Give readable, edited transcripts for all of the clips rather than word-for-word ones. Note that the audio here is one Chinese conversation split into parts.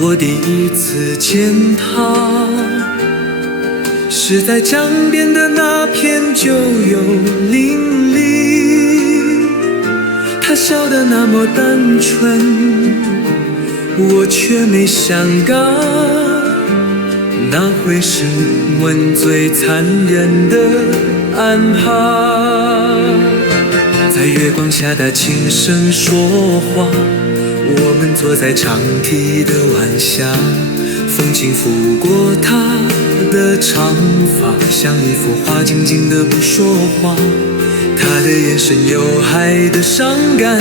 我第一次见他，是在江边的那片酒油林里，他笑得那么单纯，我却没想到那会是吻最残忍的安排。在月光下的轻声说话，我们坐在长堤的晚霞，风轻拂过她的长发，像一幅画，静静的不说话。她的眼神有海的伤感，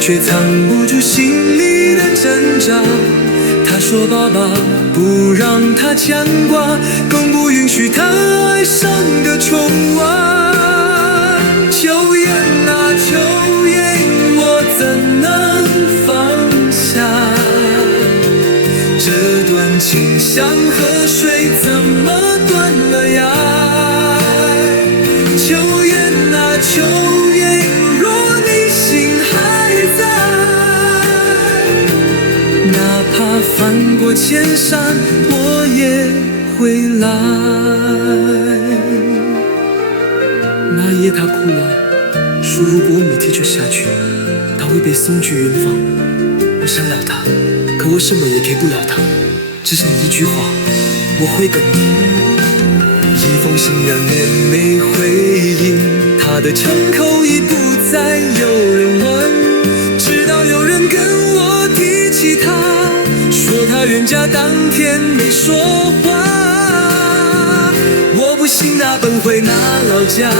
却藏不住心里的挣扎。她说爸爸不让她牵挂，更不允许她爱上个穷娃。秋雁啊秋雁，我怎能放下？这段情像河水，怎么断了呀？秋雁啊秋雁，若你心还在，哪怕翻过千山，我也会来。那夜他哭了，说如果我每天就下去，他会被送去远方。我想了他，可我什么也给不了他，只是你一句话，我会等你。一封信2年没回应，他的枪口已不再有人问，直到有人跟我提起他，说他冤家当天没说话。我不信那本回那老家，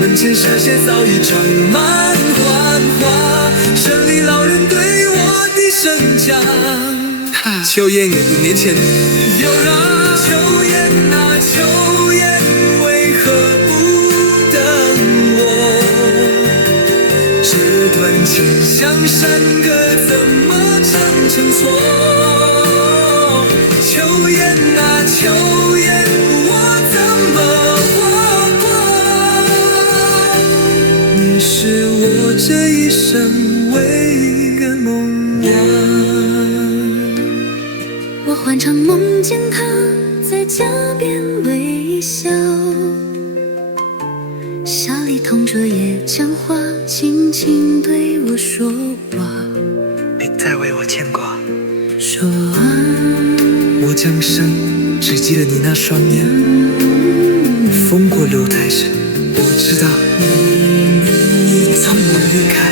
门前蛇蝎早已长满浣花，城里老人对我低声讲，秋雁5年前又让秋雁啊秋雁，为何不等我？这段情像山歌，怎么唱成错？秋雁啊秋雁，我怎么活过？你是我这一生唯一个梦魇。我欢常梦见他在江边微笑，笑里同着野姜花，轻轻对我说话。别再为我牵挂，说啊，我将生只记得你那双眼。风过楼台时，我知道你从不离开。